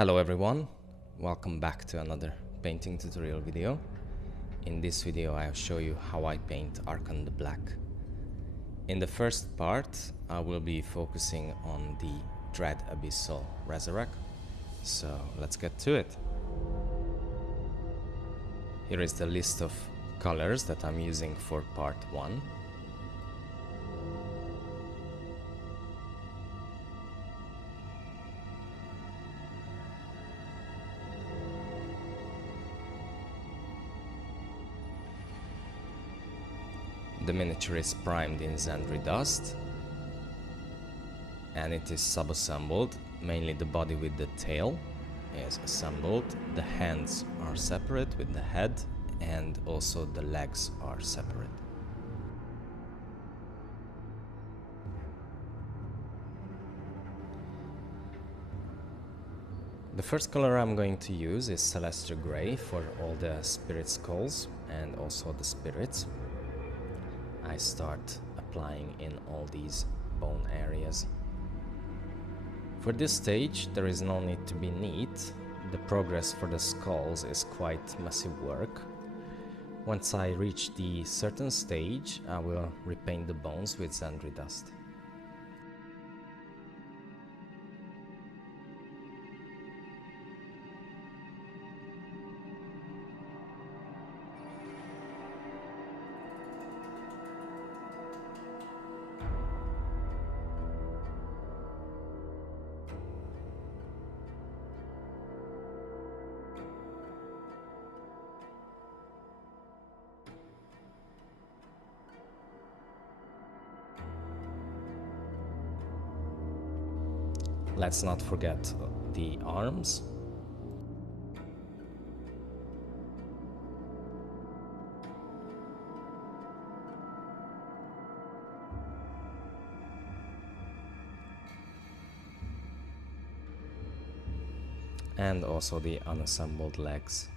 Hello everyone, welcome back to another painting tutorial video. In this video I'll show you how I paint Arkhan the Black. In the first part I will be focusing on the Dread Abyssal Razarak, so let's get to it. Here is the list of colors that I'm using for part 1. The miniature is primed in Zandri dust and it is sub-assembled. Mainly the body with the tail is assembled, the hands are separate with the head, and also the legs are separate. The first color I'm going to use is Celestra Grey for all the spirit skulls and also the spirits. I start applying in all these bone areas. For this stage there is no need to be neat. The progress for the skulls is quite massive work. Once I reach the certain stage I will repaint the bones with Zandri dust. Let's not forget the arms. And also the unassembled legs.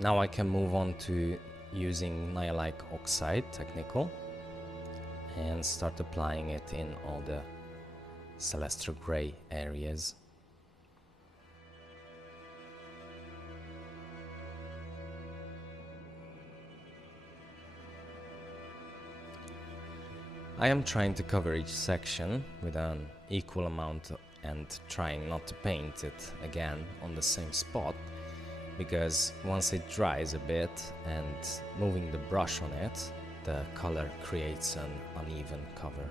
Now I can move on to using Nihiliakh Oxide technical and start applying it in all the Celestra Grey areas. I am trying to cover each section with an equal amount and trying not to paint it again on the same spot, because once it dries a bit and moving the brush on it, the color creates an uneven cover.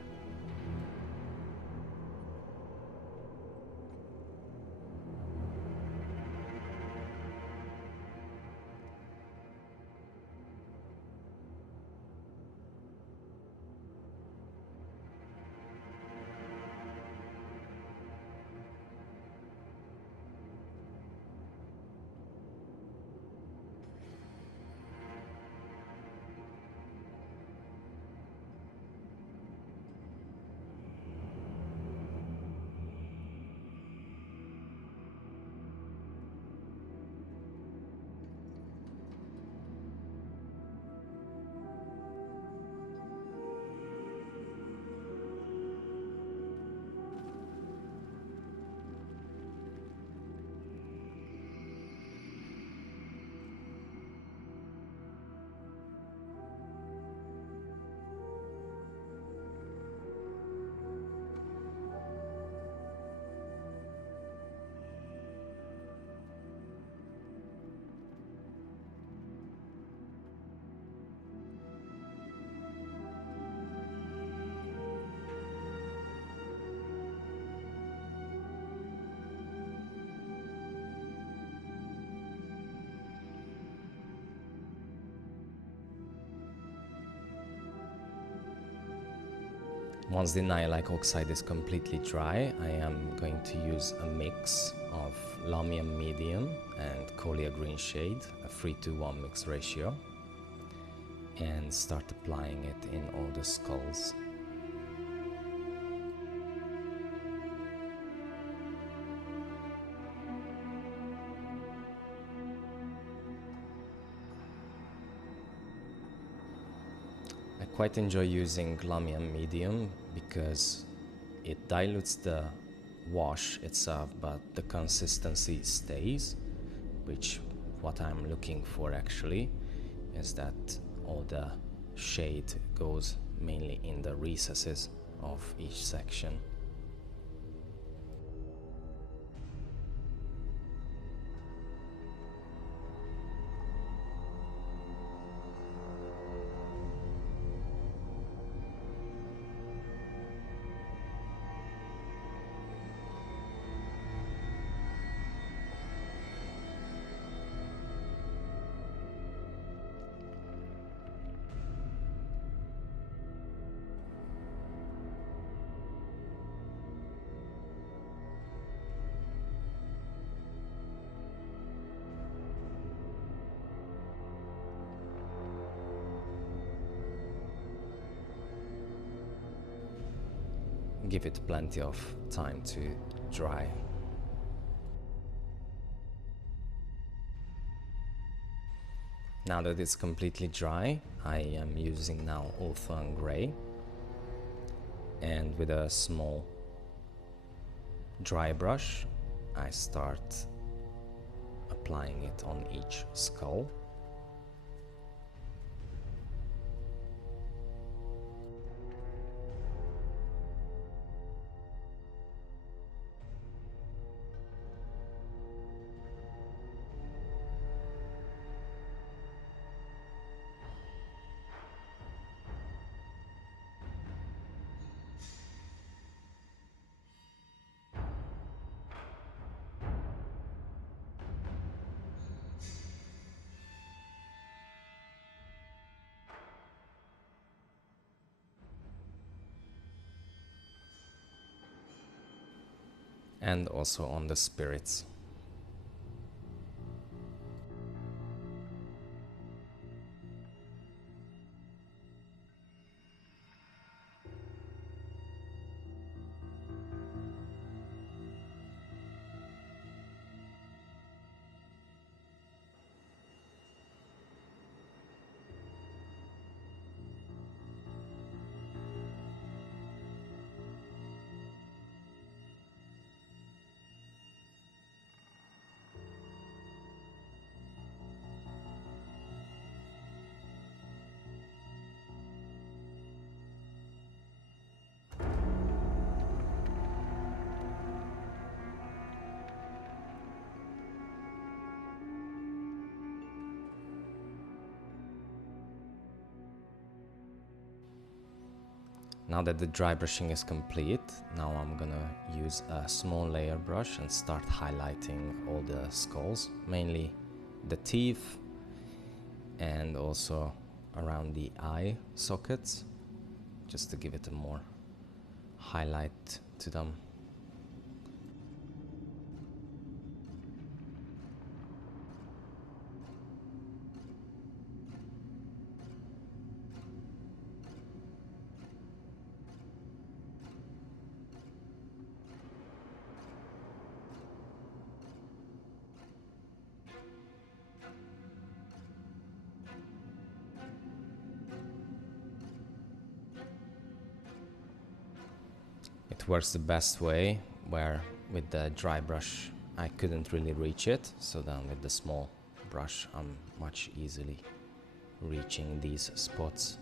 Once the Nihiliakh Oxide is completely dry, I am going to use a mix of Lahmian Medium and Coelia Greenshade, a 3-to-1 mix ratio, and start applying it in all the skulls. I quite enjoy using Lahmian Medium because it dilutes the wash itself, but the consistency stays, which what I'm looking for actually is that all the shade goes mainly in the recesses of each section. Give it plenty of time to dry. Now that it's completely dry, I am using now Ulthuan Grey, and with a small dry brush I start applying it on each skull. And also on the spirits. Now that the dry brushing is complete, now I'm gonna use a small layer brush and start highlighting all the skulls, mainly the teeth and also around the eye sockets, just to give it a more highlight to them. It works the best way, where with the dry brush I couldn't really reach it, so then with the small brush I'm much easily reaching these spots.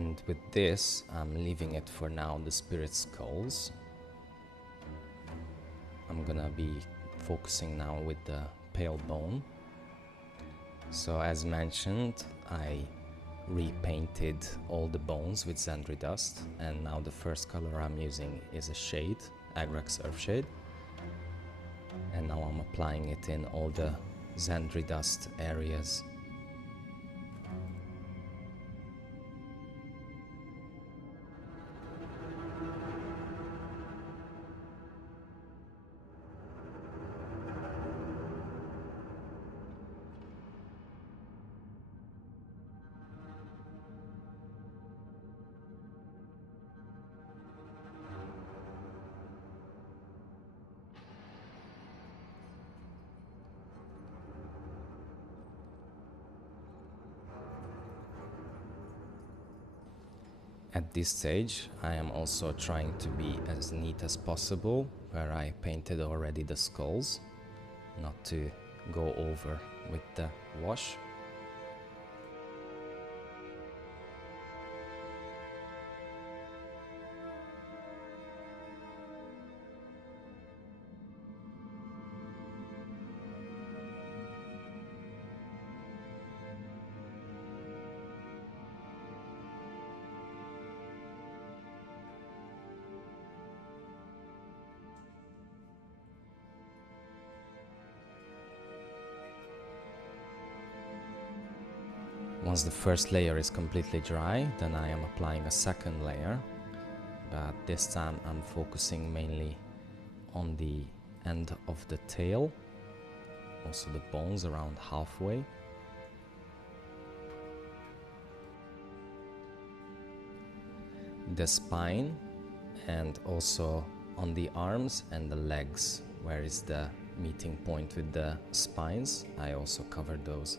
And with this, I'm leaving it for now, the Spirit Skulls. I'm gonna be focusing now with the Pale Bone. So as mentioned, I repainted all the bones with Zandri dust, and now the first color I'm using is a shade, Agrax Earthshade. And now I'm applying it in all the Zandri dust areas. At this stage, I am also trying to be as neat as possible, where I painted already the skulls, not to go over with the wash. Once the first layer is completely dry, then I am applying a second layer, but this time I'm focusing mainly on the end of the tail, also the bones around halfway. The spine, and also on the arms and the legs, where is the meeting point with the spines, I also covered those.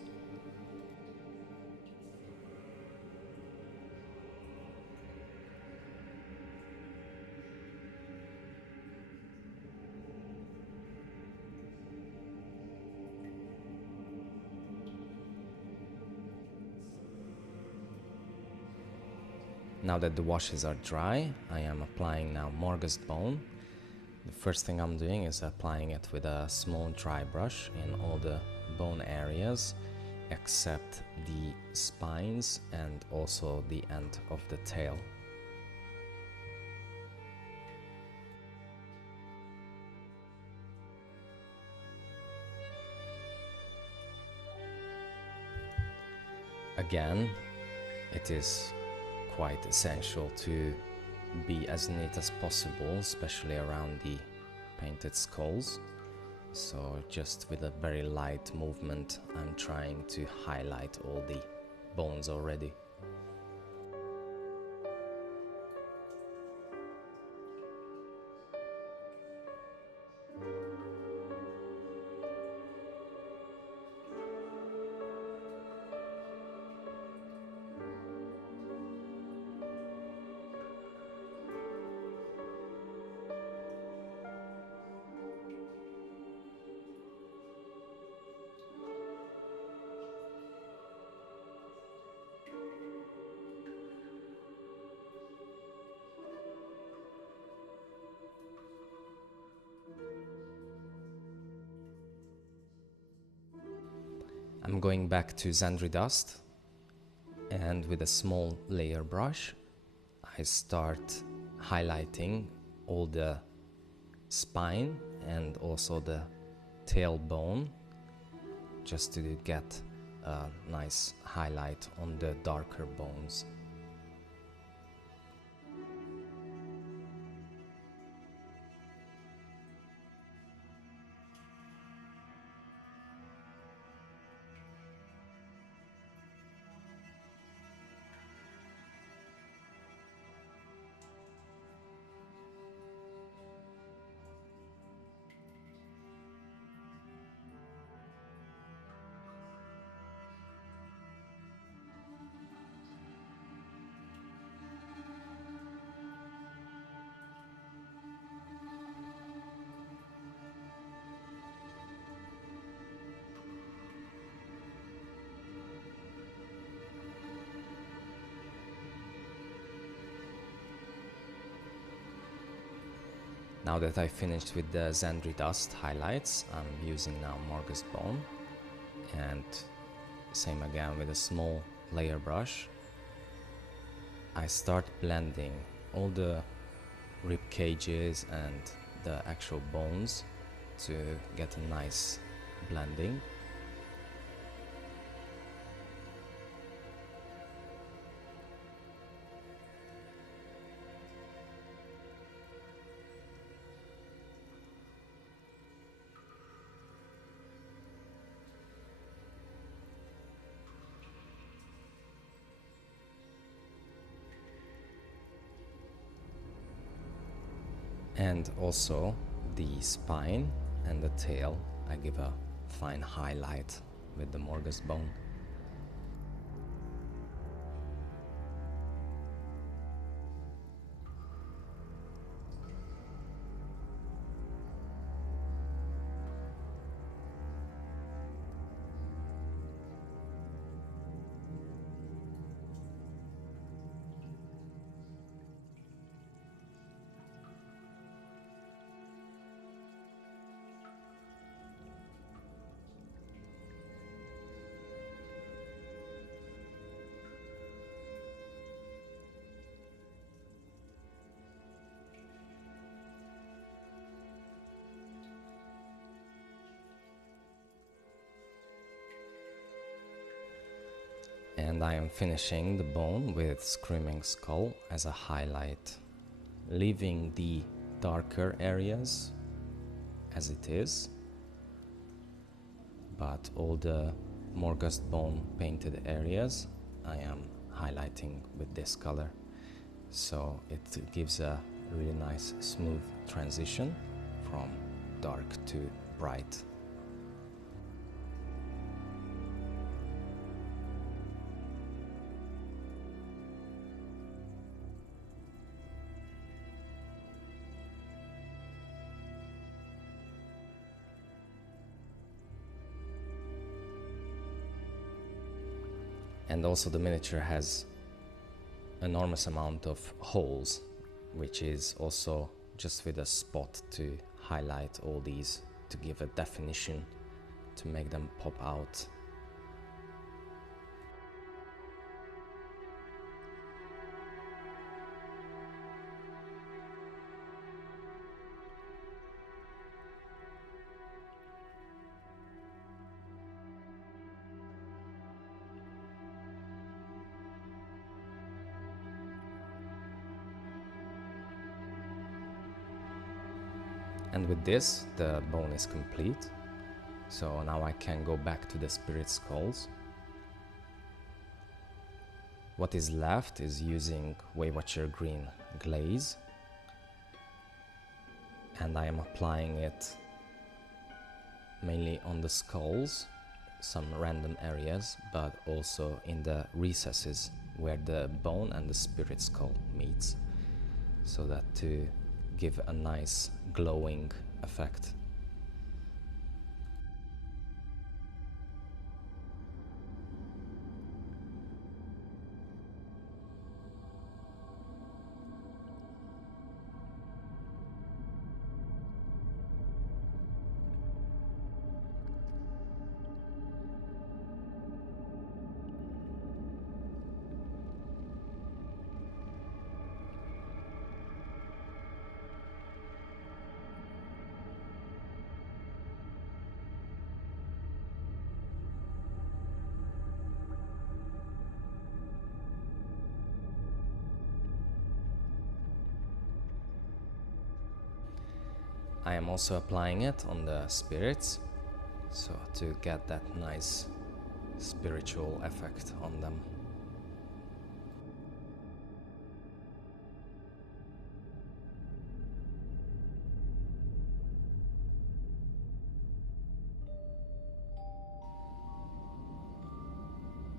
Now that the washes are dry, I am applying now Morghast Bone. The first thing I'm doing is applying it with a small dry brush in all the bone areas, except the spines and also the end of the tail. Again, it is quite essential to be as neat as possible, especially around the painted skulls. So just with a very light movement, I'm trying to highlight all the bones already. I'm going back to Zandri dust, and with a small layer brush I start highlighting all the spine and also the tailbone, just to get a nice highlight on the darker bones. Now that I finished with the Zandri dust highlights, I'm using now Morghast Bone, and same again with a small layer brush. I start blending all the rib cages and the actual bones to get a nice blending. And also the spine and the tail, I give a fine highlight with the Morghast Bone. And I am finishing the bone with Screaming Skull as a highlight, leaving the darker areas as it is, but all the Morghast Bone painted areas I am highlighting with this color, so it gives a really nice smooth transition from dark to bright. And also the miniature has enormous amount of holes, which is also just with a spot to highlight all these, to give a definition, to make them pop out. And with this, the bone is complete. So now I can go back to the spirit skulls. What is left is using Waywatcher Green glaze. And I am applying it mainly on the skulls, some random areas, but also in the recesses where the bone and the spirit skull meets, so that to give a nice glowing effect. I am also applying it on the spirits, so to get that nice spiritual effect on them.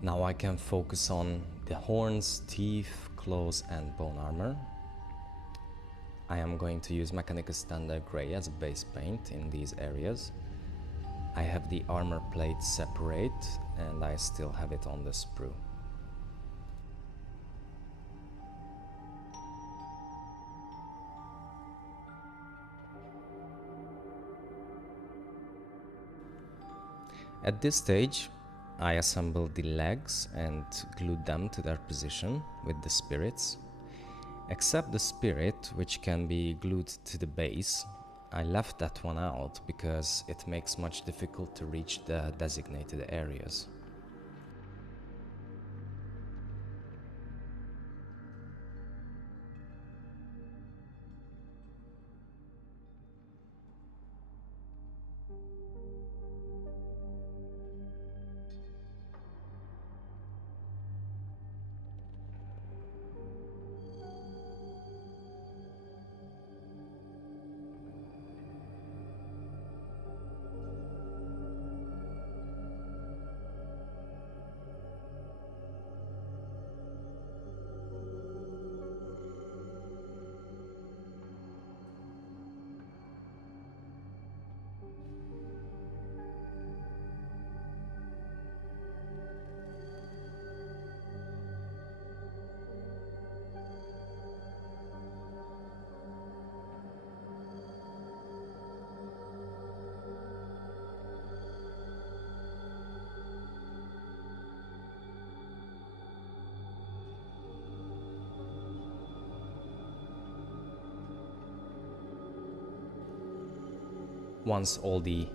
Now I can focus on the horns, teeth, claws and bone armor. I am going to use Mechanicus Standard Grey as a base paint in these areas. I have the armor plate separate and I still have it on the sprue. At this stage, I assembled the legs and glued them to their position with the spirits. Except the spirit, which can be glued to the base, I left that one out because it makes much difficult to reach the designated areas. Once all the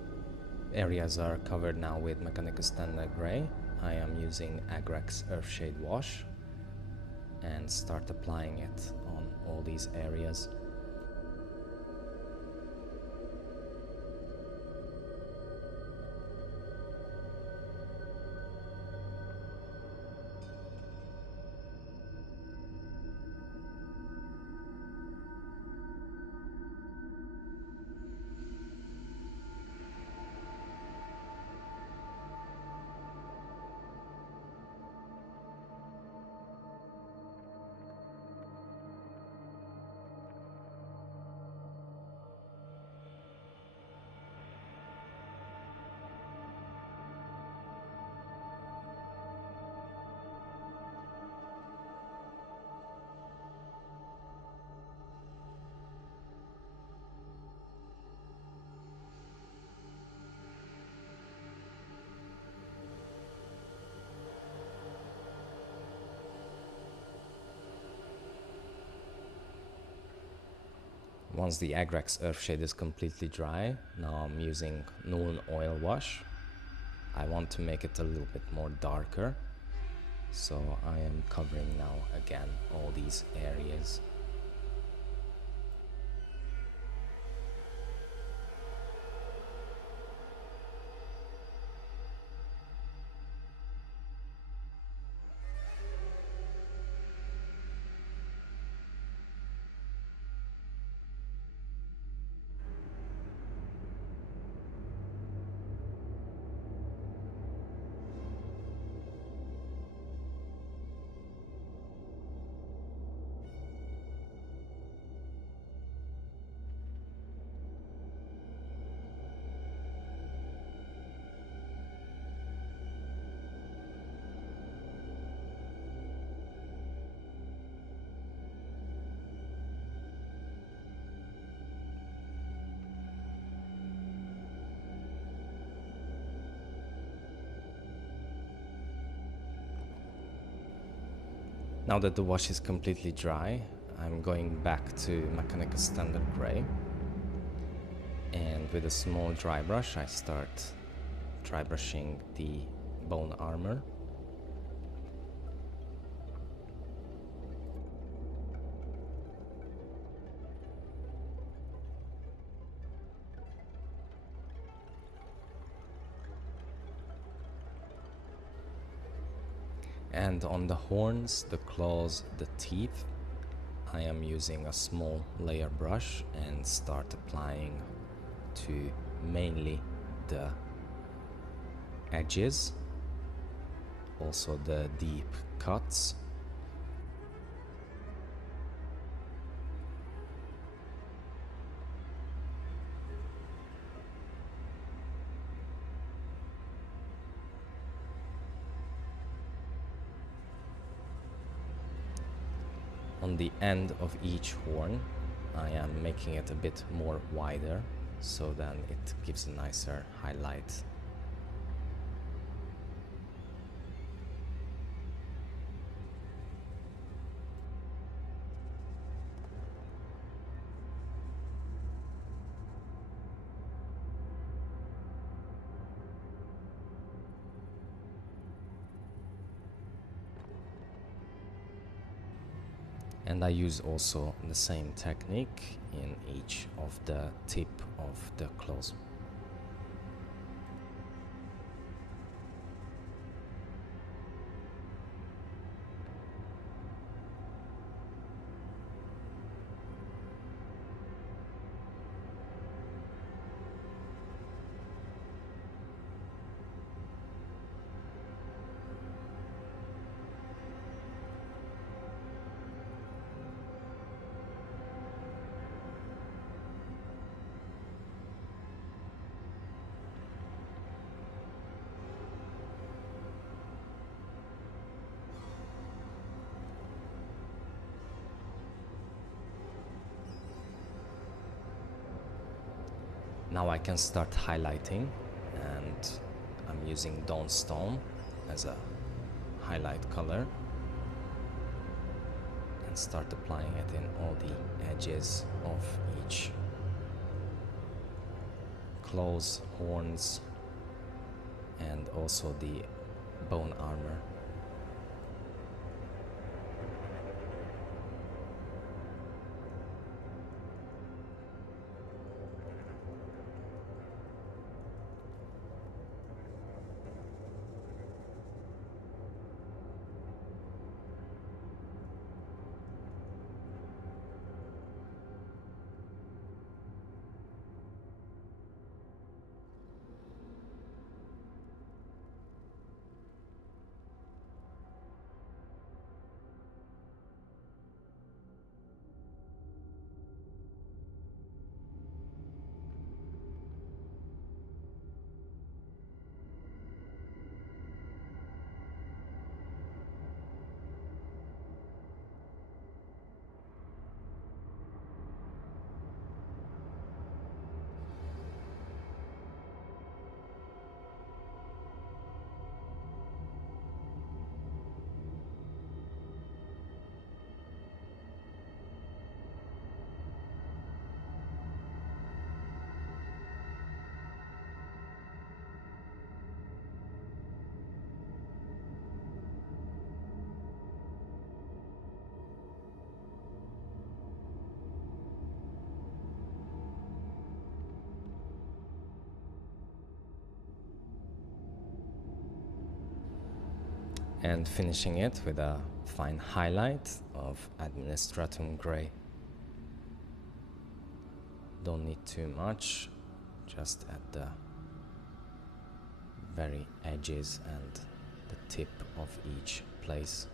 areas are covered now with Mechanicus Standard Grey, I am using Agrax Earthshade Wash and start applying it on all these areas. Once the Agrax Earthshade is completely dry, now I'm using Nuln Oil Wash. I want to make it a little bit more darker, so I am covering now again all these areas. Now that the wash is completely dry, I'm going back to Mechanicus Standard Grey, and with a small dry brush I start dry brushing the bone armor. And on the horns, the claws, the teeth, I am using a small layer brush and start applying to mainly the edges, also the deep cuts. On the end of each horn, I am making it a bit more wider, so then it gives a nicer highlight. And I use also the same technique in each of the tip of the claws. Now I can start highlighting, and I'm using Dawnstone as a highlight color and start applying it in all the edges of each claws, horns, and also the bone armor. And finishing it with a fine highlight of Administratum Grey. Don't need too much, just at the very edges and the tip of each place.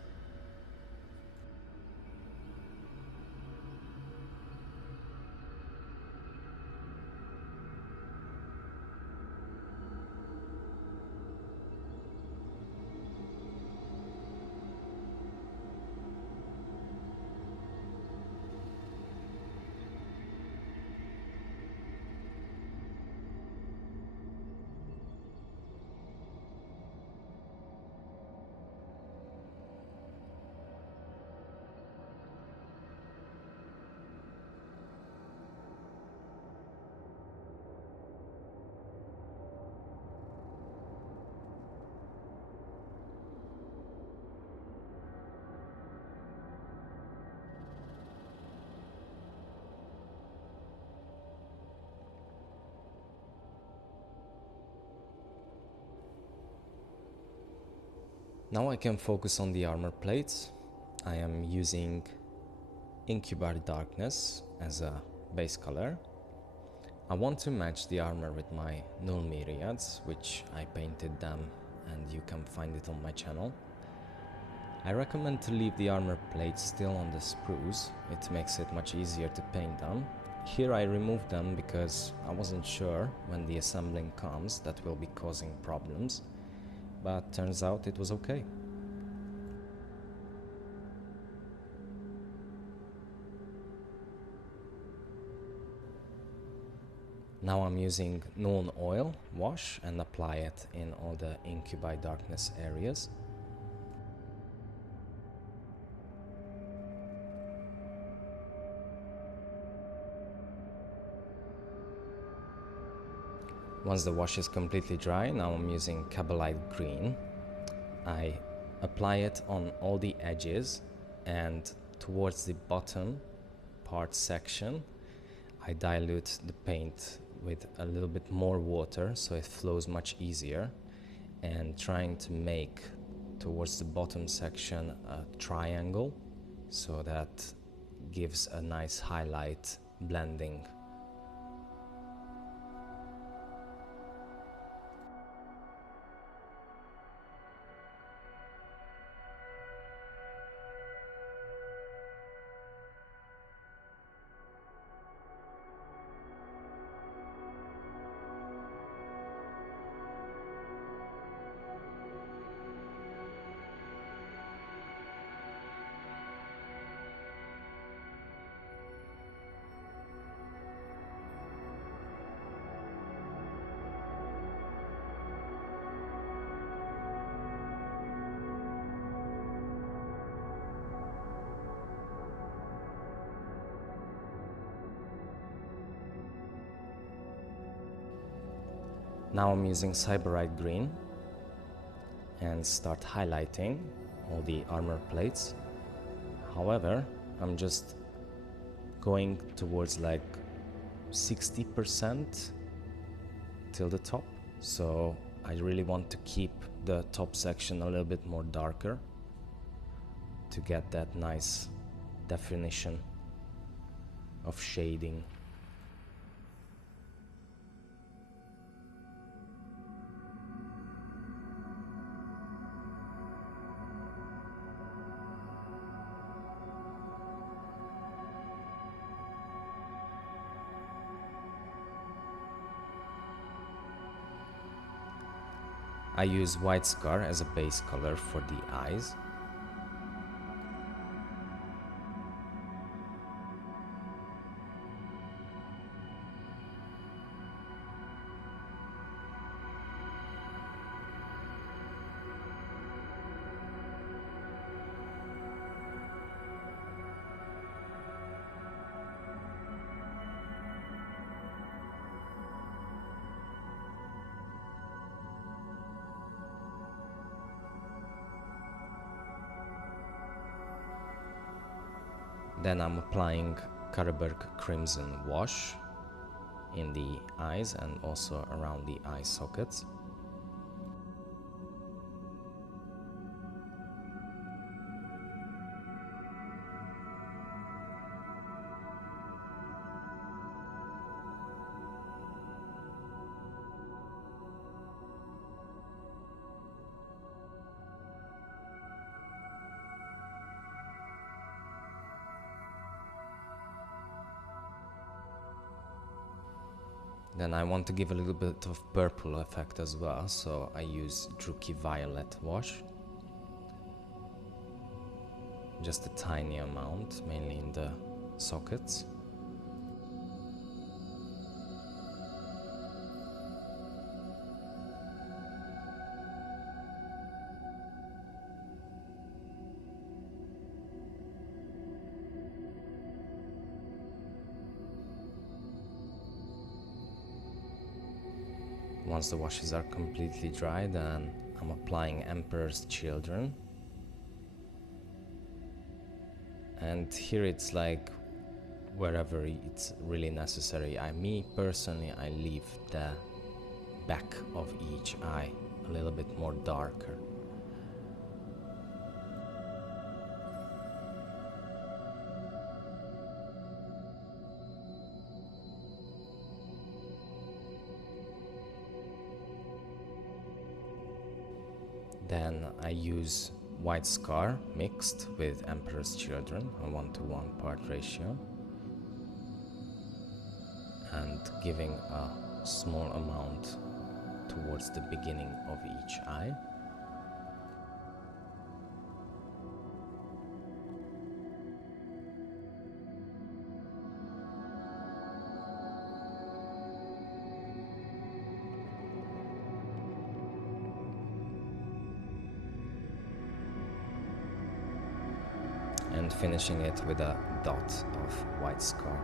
Now I can focus on the armor plates. I am using Incubi Darkness as a base color. I want to match the armor with my Null Myriads, which I painted them, and you can find it on my channel. I recommend to leave the armor plates still on the sprues. It makes it much easier to paint them. Here I removed them because I wasn't sure when the assembling comes that will be causing problems. But turns out it was okay. Now I'm using Nuln Oil wash and apply it in all the Incubi Darkness areas. Once the wash is completely dry, now I'm using Kabalite Green. I apply it on all the edges and towards the bottom part section, I dilute the paint with a little bit more water so it flows much easier, and trying to make towards the bottom section a triangle so that gives a nice highlight blending. Now I'm using Sybarite Green and start highlighting all the armor plates. However, I'm just going towards like 60% till the top. So I really want to keep the top section a little bit more darker to get that nice definition of shading. I use White Scar as a base color for the eyes. Then I'm applying Carroburg Crimson wash in the eyes and also around the eye sockets. Then I want to give a little bit of purple effect as well, so I use Druchii Violet wash. Just a tiny amount, mainly in the sockets. Once the washes are completely dry, then I'm applying Emperor's Children. And here it's like wherever it's really necessary. Me personally, I leave the back of each eye a little bit more darker. Then I use White Scar mixed with Emperor's Children, a 1:1 part ratio, and giving a small amount towards the beginning of each eye. And finishing it with a dot of White Scar.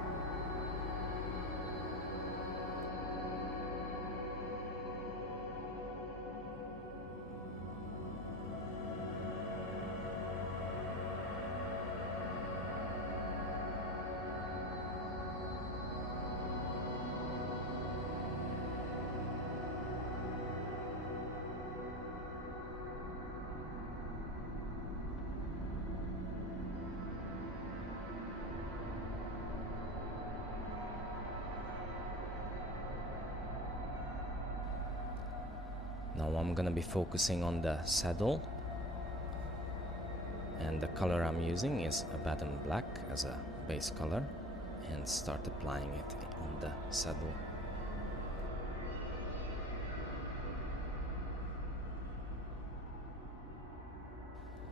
Now I'm gonna be focusing on the saddle, and the color I'm using is Abaddon Black as a base color, and start applying it on the saddle.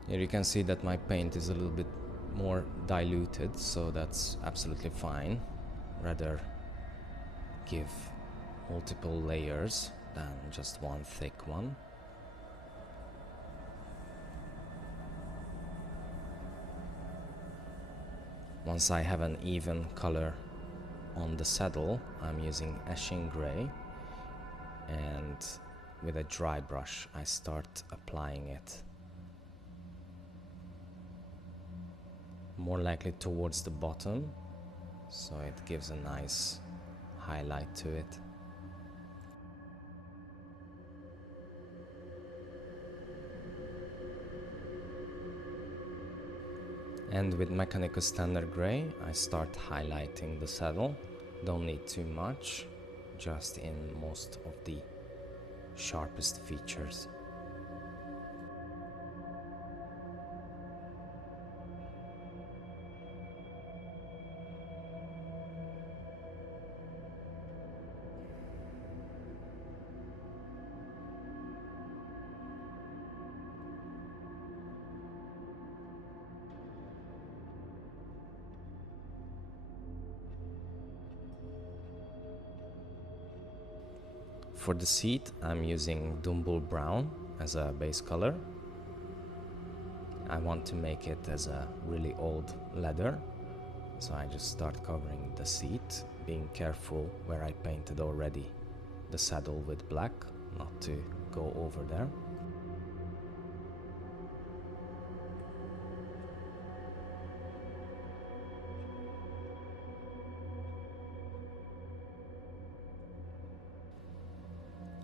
Here you can see that my paint is a little bit more diluted, so that's absolutely fine. Rather give multiple layers than just one thick one. Once I have an even color on the saddle, I'm using Eshin Grey, and with a dry brush I start applying it. More likely towards the bottom, so it gives a nice highlight to it. And with Mechanicus Standard Grey, I start highlighting the saddle. Don't need too much, just in most of the sharpest features. For the seat, I'm using Doombull Brown as a base color. I want to make it as a really old leather, so I just start covering the seat, being careful where I painted already the saddle with black, not to go over there.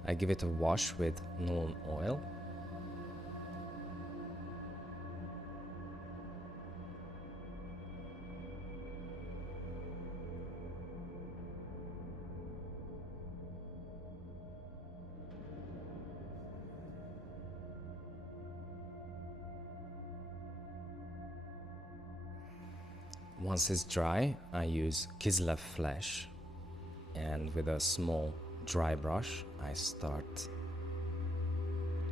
I give it a wash with Nuln Oil. Once it's dry, I use Kislev Flesh, and with a small dry brush I start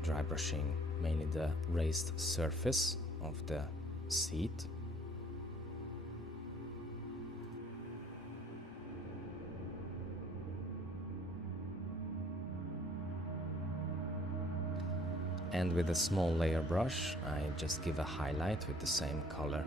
dry brushing mainly the raised surface of the seat. And with a small layer brush I just give a highlight with the same color.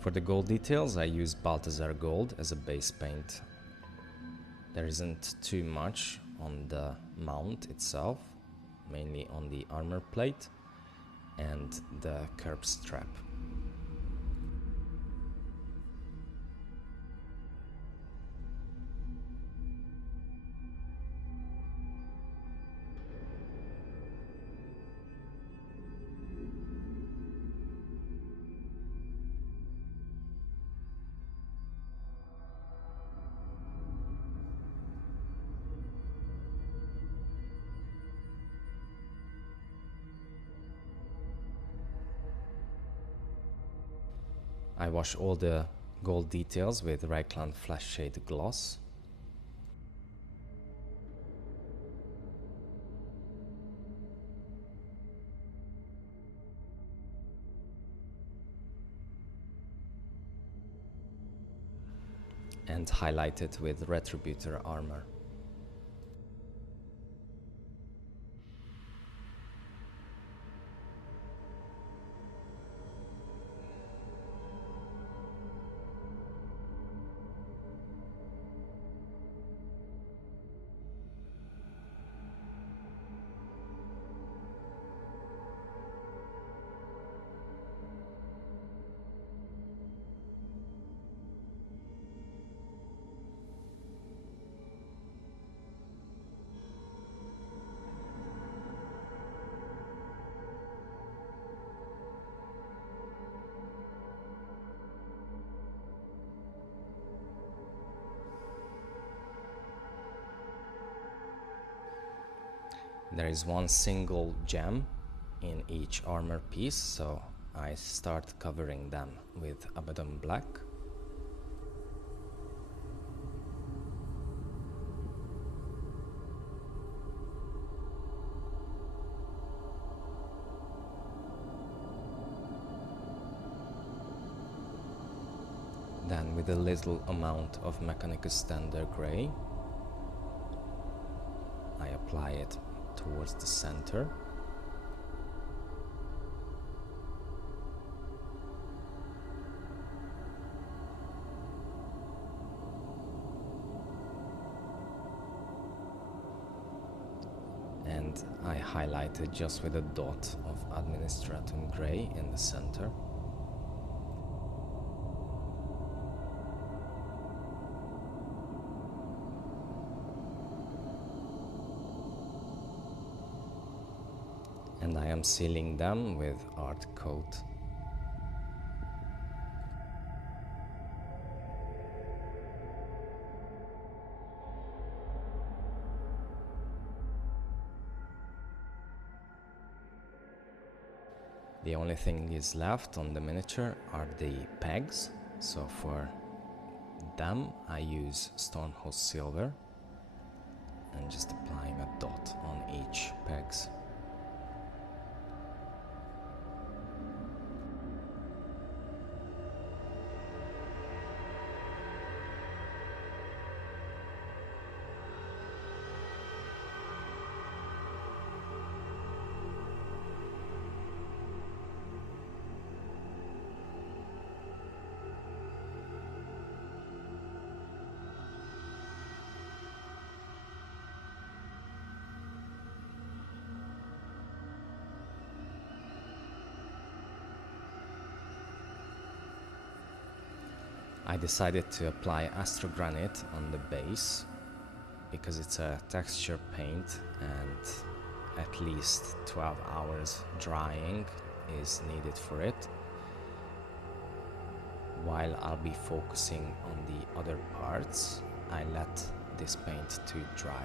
For the gold details I use Balthasar Gold as a base paint. There isn't too much on the mount itself, mainly on the armor plate and the curb strap. I wash all the gold details with Reikland Fleshshade gloss. And highlight it with Retributor Armour. There is one single gem in each armor piece, so I start covering them with Abaddon Black. Then with a little amount of Mechanicus Standard Grey, I apply it towards the center. And I highlight it just with a dot of Administratum Grey in the center. And I am sealing them with art coat. The only thing is left on the miniature are the pegs, so for them I use Stormhost Silver and just applying a dot on each pegs. I decided to apply Astro Granite on the base because it's a texture paint and at least 12 hours drying is needed for it, while I'll be focusing on the other parts. I let this paint to dry.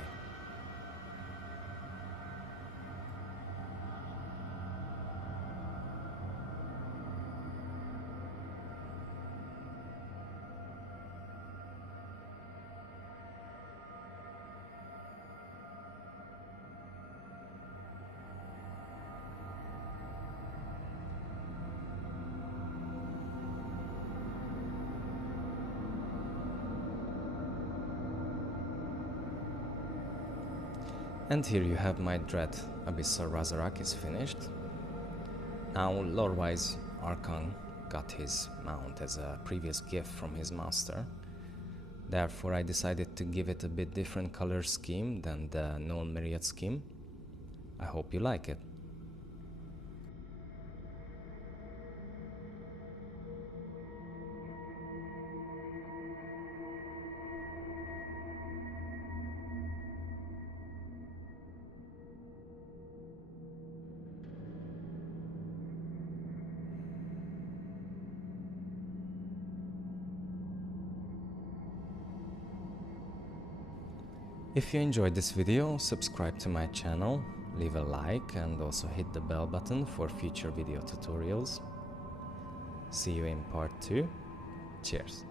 And here you have my Dread Abyssal Razarak is finished. Now, lore-wise, Arkhan got his mount as a previous gift from his master. Therefore, I decided to give it a bit different color scheme than the Null Myriad scheme. I hope you like it. If you enjoyed this video, subscribe to my channel, leave a like and also hit the bell button for future video tutorials. See you in part 2. Cheers!